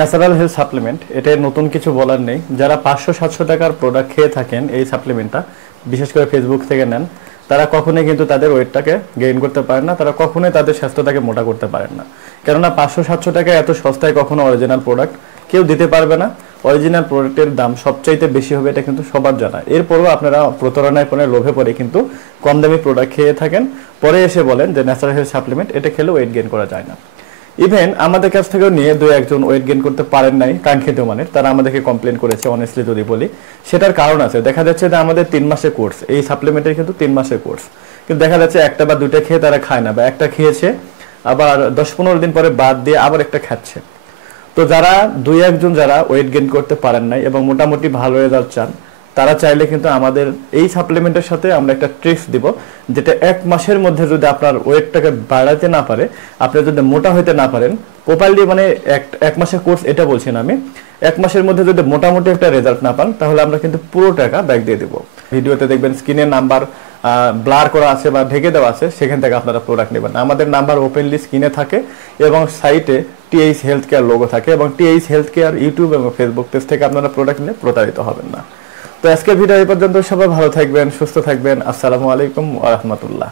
Natural health supplement, এটা নতুন কিছু বলার নেই। যারা 500-700 টাকার প্রোডাক্ট খেয়ে থাকেন এই সাপ্লিমেন্টটা, বিশেষ করে ফেসবুক থেকে নেন, তারা কখনোই কিন্তু তাদের ওয়েটটাকে গেইন করতে পারেন না, তারা কখনোই তাদের স্বাস্থ্যটাকে মোটা করতে পারেন না। কেননা 500-700 টাকায় এত সস্তায় কখনো অরিজিনাল প্রোডাক্ট কেউ দিতে পারবে না। অরিজিনাল প্রোডাক্টের দাম সবচাইতে বেশি হবে, এটা কিন্তু সবার জানা। এরপরও আপনারা প্রতারণায় পরে লোভে পড়ে কিন্তু কম দামি প্রোডাক্ট খেয়ে থাকেন, পরে এসে বলেন যে ন্যাচারাল হেলথ সাপ্লিমেন্ট এটা খেলে ওয়েট গেইন করা যায় না। ইভেন আমাদের কাছ থেকেও নিয়ে দু একজন ওয়েট গেইন করতে পারেন নাই, কাঙ্ক্ষিত মানের, তারা আমাদেরকে কমপ্লেন করেছে। অনেস্টলি যদি বলি, সেটার কারণ আছে। দেখা যাচ্ছে যে আমাদের 3 মাসের কোর্স, এই সাপ্লিমেন্টের কিন্তু 3 মাসের কোর্স, কিন্তু দেখা যাচ্ছে একটা বা দুইটা খেয়ে তারা খায় না, বা একটা খেয়েছে আবার 10-15 দিন পরে বাদ দিয়ে আবার একটা খাচ্ছে। তো যারা দুই একজন যারা ওয়েট গেইন করতে পারেন নাই এবং মোটামুটি ভালো রেজাল্ট চান, তারা চাইলে কিন্তু আমাদের এই সাপ্লিমেন্টের সাথে আমরা একটা ট্রিক্স দিব, যেটা 1 মাসের মধ্যে যদি আপনার ওয়েটটাকে বাড়াতে না পারে, আপনি যদি মোটা হইতে না পারেন প্রপারলি, মানে এক মাসের কোর্স এটা বলছি না আমি, 1 মাসের মধ্যে যদি মোটামুটি একটা রেজাল্ট না পান, তাহলে আমরা কিন্তু পুরো টাকা ব্যাক দিয়ে দেবো। ভিডিওতে দেখবেন স্ক্রিনের নাম্বার ব্লার করা আছে বা ঢেকে দেওয়া আছে, সেখান থেকে আপনারা প্রোডাক্ট নেবেন। আমাদের নাম্বার ওপেনলি স্ক্রিনে থাকে এবং সাইটে টিএইচ হেলথ কেয়ার লোগো থাকে, এবং টিএইচ হেলথ কেয়ার ইউটিউব এবং ফেসবুক পেজ থেকে আপনারা প্রোডাক্ট নিয়ে প্রতারিত হবেন না। তো আজকের ভিডিও এই পর্যন্ত। সবাই ভালো থাকবেন, সুস্থ থাকবেন। আসসালামু আলাইকুম ওয়া রাহমাতুল্লাহ।